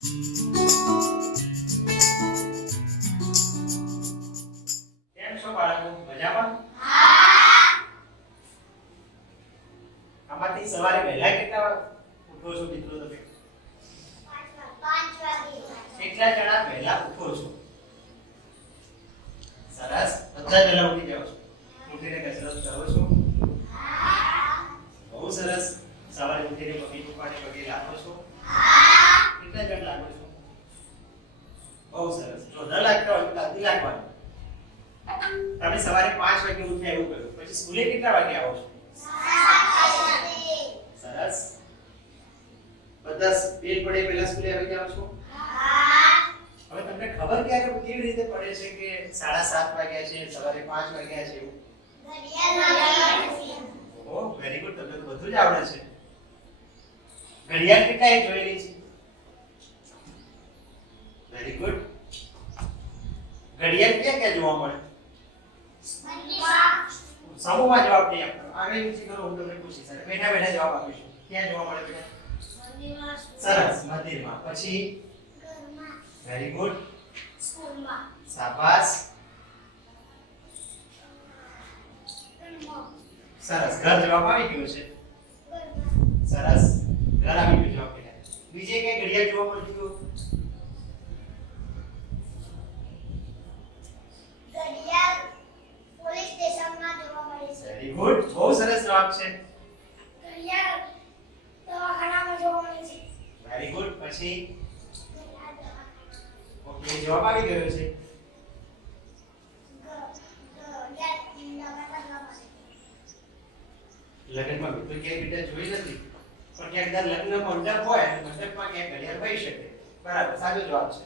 કેમ છો બાળકો? મજામાં? આમાંથી સવારે વહેલા કેટલા ઉઠો છો મિત્રો તમે? 5 વાગે. કેટલા જણા વહેલા ઉઠો છો? સરસ. બધા વહેલા ઉઠી જાઓ છો? ઉઠીને કસરત કરો છો? બહુ સરસ. સવારે ઉઠીને મમ્મી પપ્પાને પગે લાગો છો? કેટલા જણ લાગો છો? બહુ સરસ. જો ન લાગતા હોય તો કાલથી લાગવાનું. તમે સવારે 5 વાગે ઉઠ્યા એવું કર્યું, પછી સ્કૂલે કેટલા વાગે આવો છો? 7 વાગે. સરસ. બધા બેલ પડે પહેલા સ્કૂલે આવી જાવ છો? હવે તમને ખબર કેવી રીતે પડે છે કે 7:30 વાગ્યા છે, સવારે 5 વાગ્યા છે એવું? ઓહ, વેરી ગુડ. તમને તો બધું જ આવડે છે. ઘડિયાળ કેટલાએ જોયેલી છે? Very good. ઘડિયાળ ક્યાં જોવા મળે? સમૂહમાં જવાબ નહીં આપવાનો. આગળ ઊંચી કરો, હું તમને પૂછીશ. બેઠા બેઠા જવાબ આપીશું. ક્યાં જોવા મળે બેટા? સરસ. મંદિરમાં. પછી? Very good. સ્કૂલમાં. શાબાશ. સરસ. ઘર જવાબ આવી ગયો છે. સરસ. ઘર આવી ગયો જવાબ બેટા. બીજે કઈ ઘડિયાળ જોવા મળતી હોય? ઘડિયાળ પોલીસ સ્ટેશનમાં જોવા મળે છે. Very good. બહુ સરસ જવાબ છે. ઘડિયાળ દવાખાનામાં જોવા મળે છે. Very good. પછી? ઓકે, જવાબ આવી ગયો છે. લગ્નમાં તો ક્યાંય બેટા જોઈ નથી, પણ ક્યાંક દર લગ્ન મંડપ હોય અને મંડપમાં ક્યાંક ઘડિયાળ હોઈ શકે. બરાબર, સાચો જવાબ છે.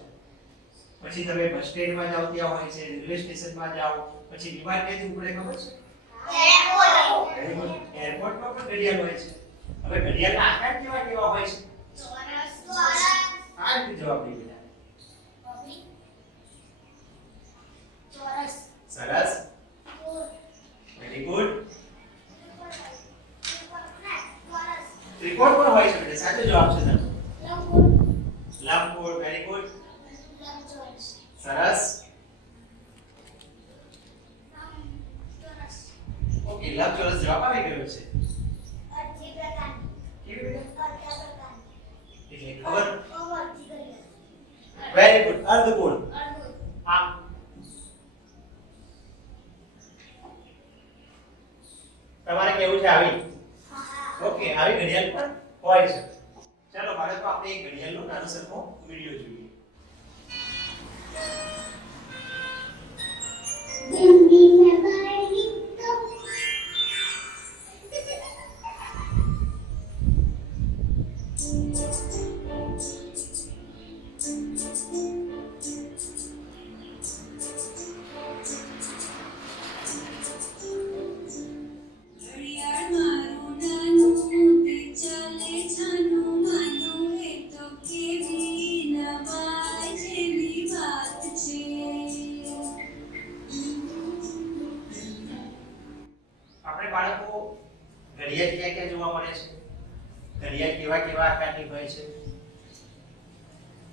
પછી તમે બસ સ્ટેન્ડમાં જાઓ ત્યાં હોય છે, રેલવે સ્ટેશનમાં જાઓ, પછી વિમાન ક્યાંથી ઉપડે ખબર છે? Very good. એરપોર્ટમાં પણ ઘડિયાળ હોય છે. હવે ઘડિયાળના આકાર કેવા કેવા હોય છે? આ રીતે જવાબ નહીં બેટા. સરસ. Very good. ત્રિકોણ પણ હોય છે બેટા. સાચો જવાબ છે તમારો. લંબગોળ. Very good. સરસ. ઓકે, લંબચોરસ જવાબ આવી ગયો છે. કેવી રીતે? એટલે ખબર. Very good. અર્ધગોળ. આમ. તમારે કેવું છે આવી? ઓકે, આવી ઘડિયાળ પણ હોય છે. ચાલો બાળકો, આપણે એક ઘડિયાળનો નાનો સરખો વિડિયો જોઈએ. આપણે બાળકો ઘડિયાળ ક્યાં ક્યાં જોવા મળે છે, ઘડિયાળ કેવા કેવા આકારની હોય છે,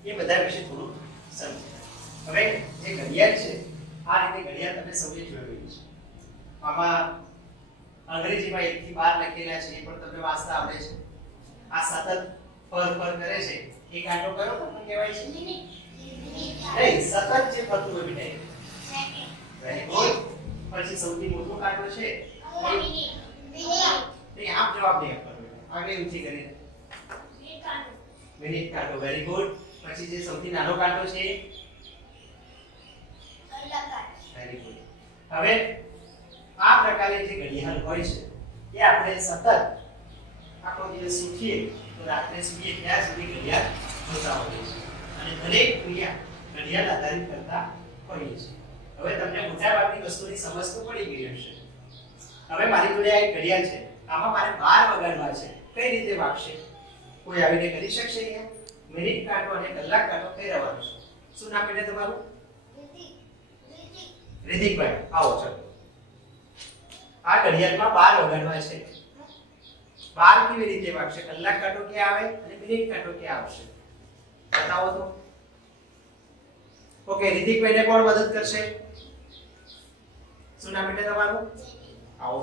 એ બધા વિશે થોડું સમજો. હવે જે ઘડિયાળ છે, આ રીતે ઘડિયાળ તમે સૌએ જોયેલી છે. આમાં અંગ્રેજીમાં 1 થી 12 લખેલા છે, એ પણ તમને વાંચતા આવડે છે. આ સતત ફર કરે છે, એ કાંટો કયો તમને કહેવાય છે? નહીં, સતત જે ફરતું હોય બેટા. Very good. પછી સૌથી મોટો કાંટો છે તે આપ જવાબ દે આપવાનો. આગળ ઊંચી કરીને મિનિટ કાંટો. Very good. પછી જે સૌથી નાનો કાંટો છે વેરી ગુડ. હવે આ પ્રકારની જે ઘડિયાળ હોય છે એ આપણે સતત આખો દિવસ શીખીએ તો રાત્રે સૂઈએ ત્યાં સુધી ઘડિયાળ જોતા હોઈએ છીએ અને દરેક ક્રિયા ઘડિયાળ આધારિત કરતા હોઈએ છીએ. હવે તમને મોટાભાગની વસ્તુની સમજ તો પડી ગઈ હશે. હવે મારી જોડે આ એક ઘડિયાળ છે, આમાં મારે 12 વગાડવા છે. કઈ રીતે વાગશે? કોઈ આવીને કરી શકશે અહીંયા? મિનિટ કાંટો અને કલાક કાંટો ફેરવવાનો છે. શું નામ બેટા તમારું? રિતિકભાઈ. આવો ચલો. આ ઘડિયાળમાં 12 વગાડવા છે. 12 કેવી રીતે વાગશે? કલાક કાંટો ક્યાં આવે અને મિનિટ કાંટો ક્યાં આવશે? બતાવો તો. ઓકે, રિતિકભાઈને કોણ મદદ કરશે? શું નામ બેટા તમારું? આવો.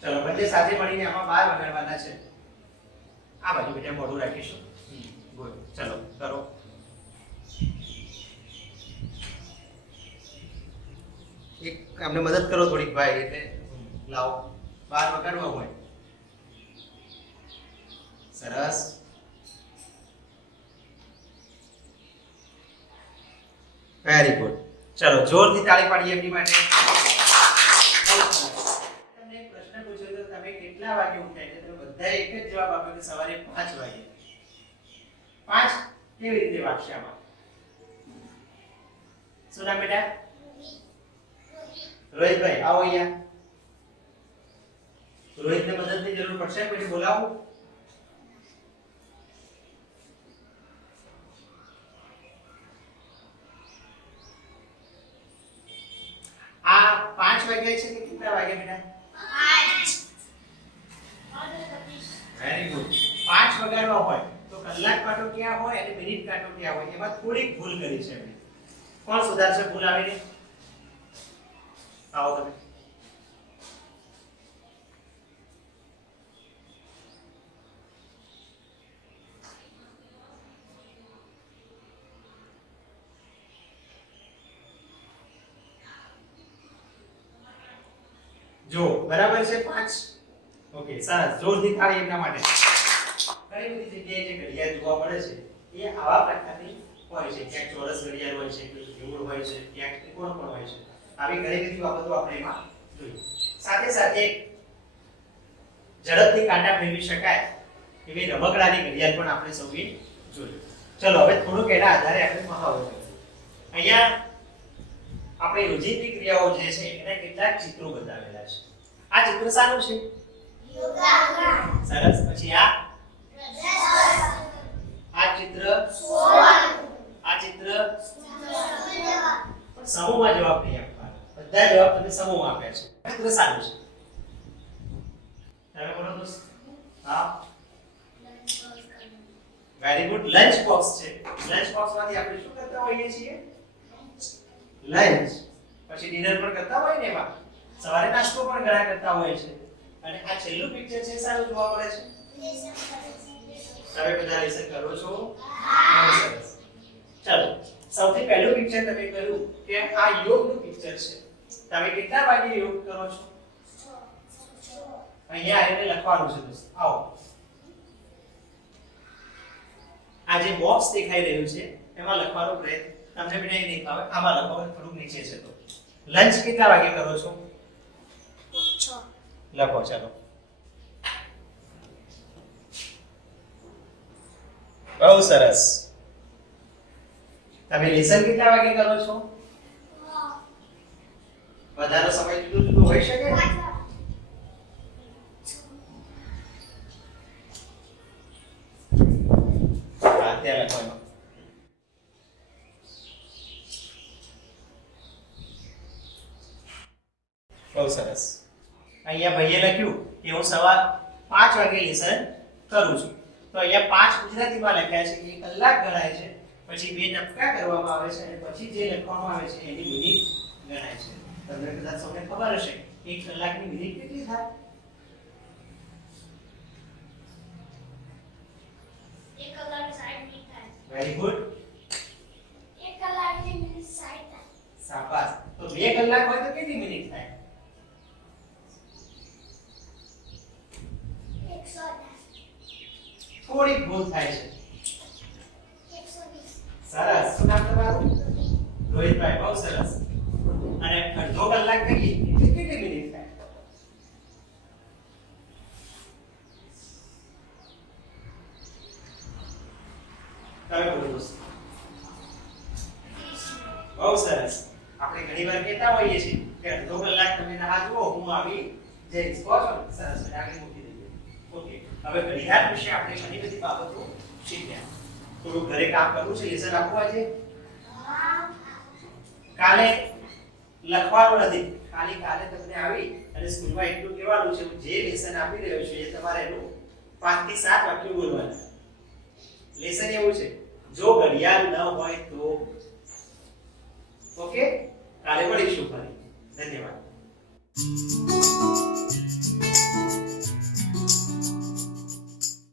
ચલો બંને સાથે મળીને આમાં 12 વગાડવાના છે. આ બાજુ બેટા મોઢું રાખીશું. ગુડ. ચલો કરો. એક અમને મદદ કરો થોડીક ભાઈ, એટલે લાવો 12 વગાડવા હોય. સરસ. Very good. ચલો જોરથી તાળી પાડીએ એમની માટે. તમને એક પ્રશ્ન પૂછ્યો તો તમે કેટલા વાગે ઉઠ્યા? એટલે તમે બધા એક જ જવાબ આપ્યો કે સવારે 5 વાગે. 5 કેવી રીતે વાગશે આમાં? શું નામ બેટા? રોહિતભાઈ આવો અહીંયા. રોહિતને મદદની જરૂર પડશે, કોઈ બોલાવો. આ 5 વાગ્યા છે કે કેટલા વાગ્યા બેટા? 5. Very good. 5 વગાડવા હોય તો કલાક કાંટો ક્યાં હોય અને મિનિટ કાંટો ક્યાં હોય, એમાં થોડીક ભૂલ કરી છે એમણે. કોણ સુધારશે ભૂલ આવીને? આવો તમે. જો બરાબર છે 5. ઓકે સરસ. જોરથી તાળી એમના માટે. ઘણી બધી જગ્યાએ જે ઘડિયાળ જોવા મળે છે એ આવા પ્રકારની હોય છે. ક્યાંક ચોરસ ઘડિયાળ હોય છે, ક્યાંક ગોળ હોય છે, ક્યાંક ત્રિકોણ પણ હોય છે. આવી ઘણી બધી બાબતો આપણે એમાં જોઈ. સાથે સાથે ઝડપથી કાંટા ફેરવી શકાય એવી રમકડાની ઘડિયાળ પણ આપણે સૌએ જોઈ. ચલો હવે થોડુંક એના આધારે આપણે મહાવરો કરીએ. અહીંયા આપણે રોજિંદી ક્રિયાઓ જે છે એના કેટલાક ચિત્રો બતાવેલા છે. આ ચિત્ર સારું છે. સરસ. પછી આ ચિત્ર, આ ચિત્ર પણ સમૂહમાં જવાબ નહીં આપવાનો. બધા જવાબ તમે સમૂહમાં આપ્યા છે. ચિત્ર સારું છે. તમે બોલો દોસ્ત. હા વેરી ગુડ. લંચ બોક્સ છે. લંચ બોક્સમાંથી આપણે શું કરતા હોઈએ છીએ? લંચ. પછી ડિનર પણ કરતા હોય ને એમાં. સવારે નાસ્તો પણ ઘણા કરતા હોય છે. અને આ છેલ્લું પિક્ચર છે સારું જોવા મળે છે. તમે બધા લેસન કરો છો? હા. સરસ. ચલો સૌથી પહેલું પિક્ચર તમે કહ્યું કે આ યોગનું પિક્ચર છે. તમે કેટલા વાગે યોગ કરો છો? અહીંયા આવીને લખવાનું છે દોસ્ત. આવો. આ જે બોક્સ દેખાઈ રહ્યું છે એમાં લખવાનો પ્રયત્ન તમને બેટા એ નહીં ફાવે. આમાં લખો, થોડુંક નીચે છે તો. લંચ કેટલા વાગે કરો છો? 6. લખો ચાલો. બહુ સરસ. તમે લેસન કેટલા વાગે કરો છો? બધાનો સમય જુદો જુદો હોઈ શકે ને? હા ત્યાં લખો એમાં. બહુ સરસ. અહીંયા ભાઈએ લખ્યું કે હું સવાર 5 વાગે લેસન કરું છું. તો અહીંયા 5 ગુજરાતીમાં લખ્યા છે કે કલાક ગણાય છે, પછી 2 ટપકા કરવામાં આવે છે અને પછી જે લખવામાં આવે છે એની મિનિટ ગણાય છે. તમને કદાચ સૌને ખબર હશે 1 કલાકની મિનિટ કેટલી થાય? 1 કલાક 60 મિનિટ થાય. Very good. 1 કલાકની મિનિટ 60 થાય. શાબાશ. તો 2 કલાક હોય તો કેટલી મિનિટ થાય? 110. થોડીક ભૂલ થાય છે. 120. સરસ. શું નામ તમારું? રોહિતભાઈ. બહુ સરસ. અને અડધો કલાક કહીએ એટલે કેટલી મિનિટ થાય? તમે બોલો દોસ્ત. બહુ સરસ. આપણે ઘણીવાર કહેતા હોઈએ છીએ કે અડધો કલાક તમે રાહ જુઓ, હું આવી જઈશ. કહો છો ને? સરસ. આગળ મૂકી દઈએ. ઓકે. હવે ઘડિયાળ વિશે આપણે ઘણી બધી બાબતો શીખ્યા. થોડું ઘરે કામ કરવું છે, લેસન આપવું આજે. કાલે લખવાનું નથી, ખાલી કાલે તમને આવી અને સ્કૂલમાં એટલું કહેવાનું છે જે લેસન આપી રહ્યો છું એ તમારે એનું 5 થી 7 વાક્યો બોલવાના. લેસન એવું છે જો ઘડિયાળ ન હોય તો ઓકે કાલે મળીશું ફરી ધન્યવાદ